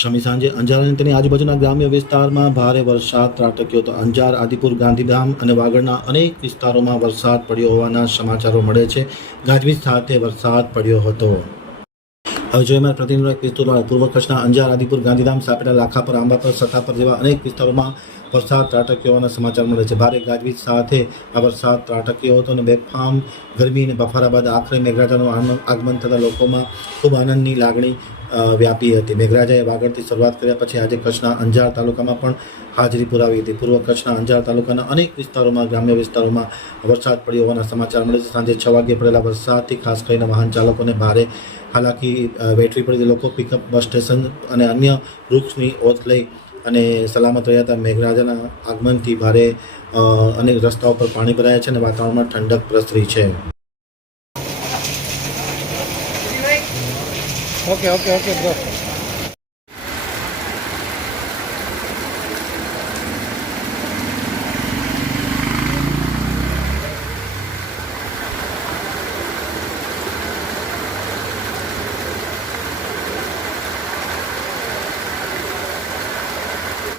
શમી સાંજે અંજાર અને તેની આજુબાજુના ગ્રામ્ય વિસ્તારમાં ભારે વરસાદ ત્રાટક્યો હતો અંજાર, આદિપુર, ગાંધીધામ અને વાગડના અનેક વિસ્તારોમાં વરસાદ પડ્યો હોવાના સમાચારો મળે છે. ગાજવીજ સાથે વરસાદ પડ્યો હતો. હવે જોઈએ મારા પ્રતિનિધિ વિસ્તૃત પૂર્વ કચ્છના અંજાર, આદિપુર, ગાંધીધામ, સાપેટા લાખાપર આંબાપર સતાપર જેવા અનેક વિસ્તારોમાં વરસાદ ત્રાટક્યો હોવાના સમાચાર મળે છે. ભારે ગાજવીજ સાથે આ વરસાદ ત્રાટક્યો હતો અને બેફામ ગરમી અને બફારા બાદ આખરે મેઘરાજાનું આગમન થતાં લોકોમાં ખૂબ આનંદની લાગણી વ્યાપી હતી. મેઘરાજાએ વાગડથી શરૂઆત કર્યા પછી આજે કચ્છના અંજાર તાલુકામાં પણ હાજરી પુરાવી હતી. પૂર્વ કચ્છના અંજાર તાલુકાના અનેક વિસ્તારોમાં, ગ્રામ્ય વિસ્તારોમાં વરસાદ પડ્યો હોવાના સમાચાર મળે છે. સાંજે છ વાગ્યે પડેલા વરસાદથી ખાસ કરીને વાહન ચાલકોને ભારે હાલાકી વેઠવી પડી લોકો પિકઅપ બસ સ્ટેશન અને અન્ય વૃક્ષની ઓથ લઈ અને સલામત રહ્યા હતા. મેઘરાજાના આગમનથી ભારે અનેક રસ્તાઓ પર પાણી ભરાયા છે અને વાતાવરણમાં ઠંડક પ્રસરી છે. Okay okay okay bro